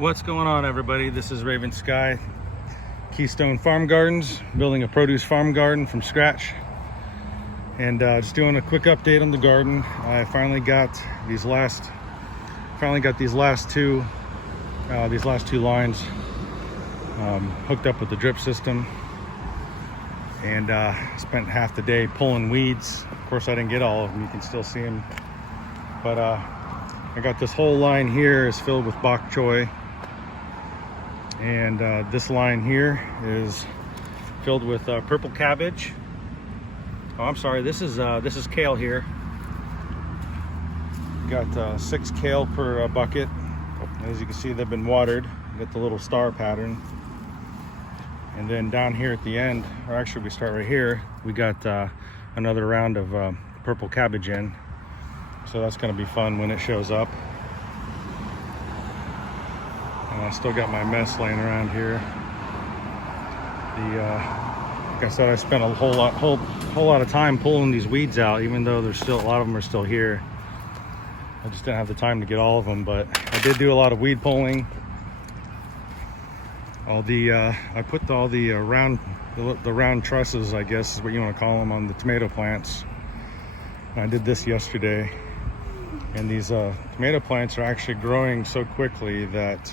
What's going on, everybody? This is RavenSky, Keystone Farm Gardens, building a produce farm garden from scratch. And just doing a quick update on the garden. I finally got these last two lines hooked up with the drip system, and spent half the day pulling weeds. Of course, I didn't get all of them. You can still see them, but I got this whole line here is filled with bok choy, and this line here is filled with purple cabbage. Oh, I'm sorry, this is kale here. Got 6 kale per bucket. As you can see, they've been watered. Got the little star pattern. And then down here at the end, or actually we start right here, we got another round of purple cabbage in. So that's going to be fun when it shows up. And I still got my mess laying around here. Like I said, I spent a whole lot of time pulling these weeds out, even though there's still a lot of them are still here. I just didn't have the time to get all of them, but I did do a lot of weed pulling. I put all the round trusses, I guess is what you want to call them, on the tomato plants. And I did this yesterday, and these tomato plants are actually growing so quickly that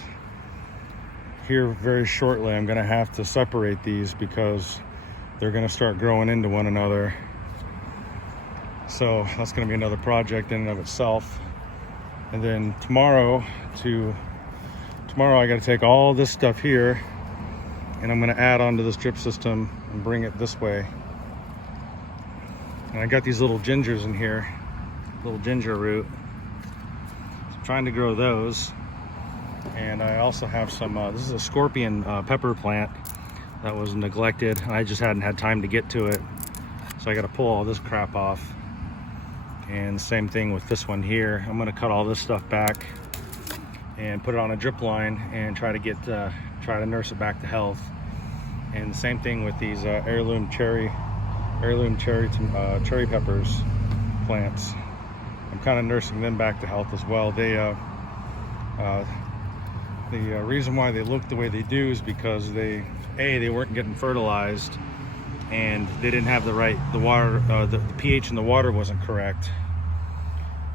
here very shortly I'm going to have to separate these because they're going to start growing into one another. So that's going to be another project in and of itself. And then tomorrow I got to take all this stuff here, and I'm going to add onto this drip system and bring it this way. And I got these little gingers in here, little ginger root. So I'm trying to grow those. And I also have some, this is a scorpion pepper plant that was neglected. I just hadn't had time to get to it. So I got to pull all this crap off. And same thing with this one here. I'm going to cut all this stuff back and put it on a drip line and try to nurse it back to health. And the same thing with these heirloom cherry peppers plants. I'm kind of nursing them back to health as well. The reason why they look the way they do is because they weren't getting fertilized, and they didn't have the pH in the water wasn't correct.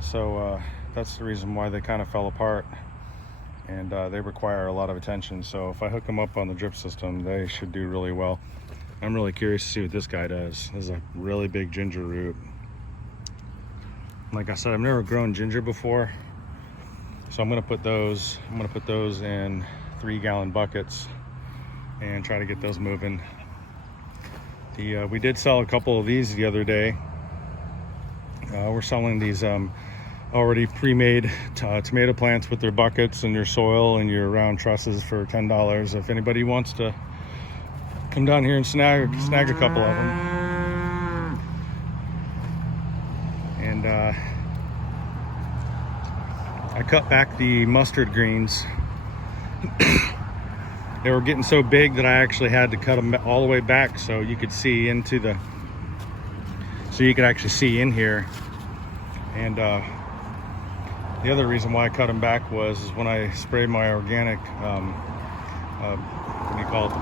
So that's the reason why they kind of fell apart, and they require a lot of attention. So if I hook them up on the drip system, they should do really well. I'm really curious to see what this guy does. This is a really big ginger root. Like I said, I've never grown ginger before, so I'm gonna put those in 3-gallon buckets and try to get those moving. We did sell a couple of these the other day. We're selling these already pre-made tomato plants with their buckets and your soil and your round trusses for $10. If anybody wants to come down here and snag a couple of them. And I cut back the mustard greens. They were getting so big that I actually had to cut them all the way back so you could see so you could actually see in here. And the other reason why I cut them back was when I sprayed my organic, what do you call it,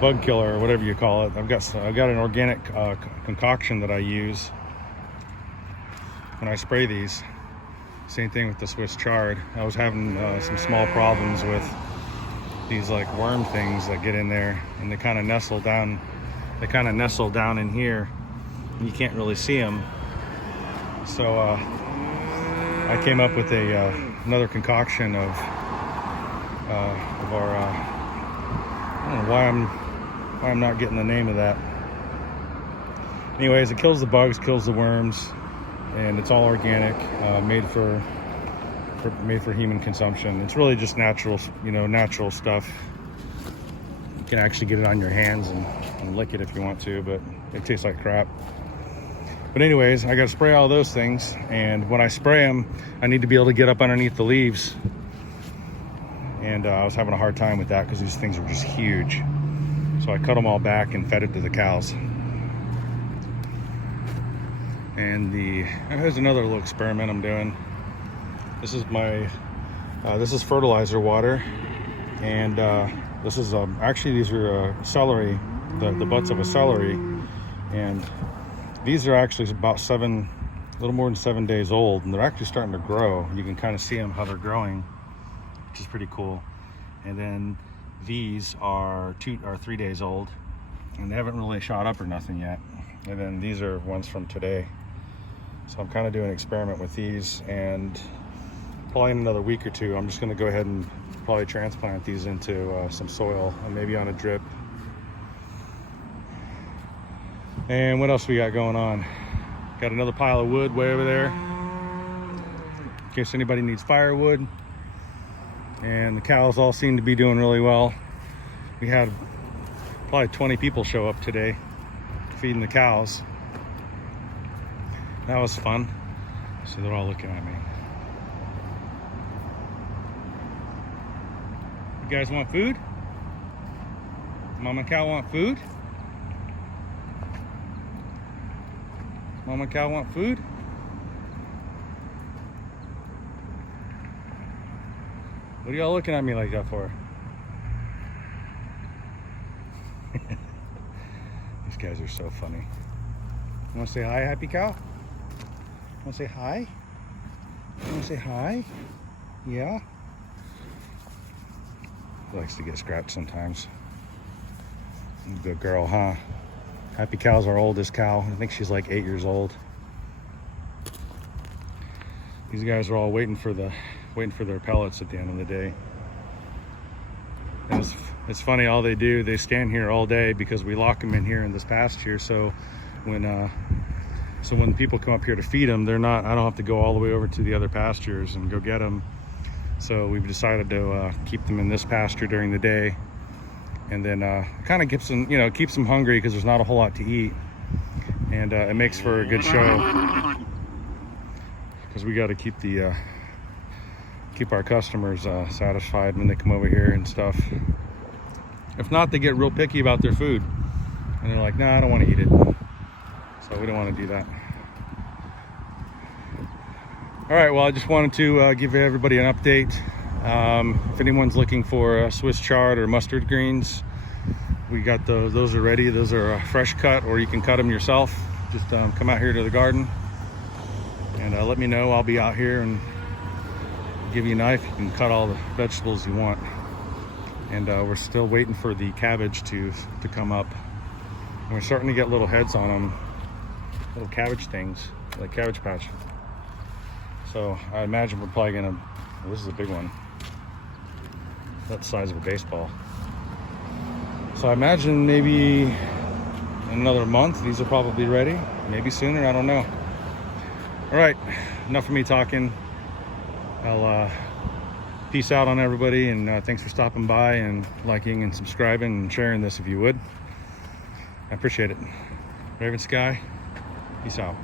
bug killer or whatever you call it. I've got an organic concoction that I use when I spray these. Same thing with the Swiss chard. I was having some small problems with these like worm things that get in there, and they kind of nestle down. They kind of nestle down in here, and you can't really see them. So I came up with another concoction of our. I don't know why I'm not getting the name of that. Anyways, it kills the bugs, kills the worms, and it's all organic, made for human consumption. It's really just natural stuff. You can actually get it on your hands and lick it if you want to, but it tastes like crap. But anyways, I got to spray all those things, and when I spray them, I need to be able to get up underneath the leaves. And I was having a hard time with that because these things were just huge. So I cut them all back and fed it to the cows. And here's another little experiment I'm doing. This is my this is fertilizer water, and this is actually these are celery, the butts of a celery, and these are actually about a little more than 7 days old, and they're actually starting to grow. You can kind of see them how they're growing, which is pretty cool. And then these are 3 days old, and they haven't really shot up or nothing yet. And then these are ones from today. So I'm kind of doing an experiment with these, and probably in another week or two, I'm just going to go ahead and probably transplant these into some soil, and maybe on a drip. And what else we got going on? Got another pile of wood way over there, in case anybody needs firewood. And the cows all seem to be doing really well. We had probably 20 people show up today feeding the cows. That was fun. So they're all looking at me. You guys want food? Mama cow want food? Mama cow want food? What are y'all looking at me like that for? These guys are so funny. You want to say hi, happy cow? Want to say hi? You want to say hi? Yeah? He likes to get scratched sometimes. Good girl, huh? Happy Cow's our oldest cow. I think she's like 8 years old. These guys are all waiting for their pellets at the end of the day. And it's funny, all they do, they stand here all day because we lock them in here in this pasture. So when people come up here to feed them, I don't have to go all the way over to the other pastures and go get them. So we've decided to keep them in this pasture during the day. And then kind of keeps them hungry because there's not a whole lot to eat, and it makes for a good show because we got to keep our customers satisfied when they come over here and stuff. If not, they get real picky about their food, and they're like, "Nah, I don't want to eat it." So we don't want to do that. All right, well, I just wanted to give everybody an update. If anyone's looking for Swiss chard or mustard greens, we got those are ready. Those are fresh cut, or you can cut them yourself. Just come out here to the garden and let me know. I'll be out here and give you a knife. You can cut all the vegetables you want. And we're still waiting for the cabbage to come up. And we're starting to get little heads on them, little cabbage things, like Cabbage Patch. So I imagine we're probably gonna, this is a big one. That's the size of a baseball. So I imagine maybe in another month, these are probably ready. Maybe sooner, I don't know. All right, enough of me talking. I'll peace out on everybody, and thanks for stopping by and liking and subscribing and sharing this if you would. I appreciate it. RavenSky, peace out.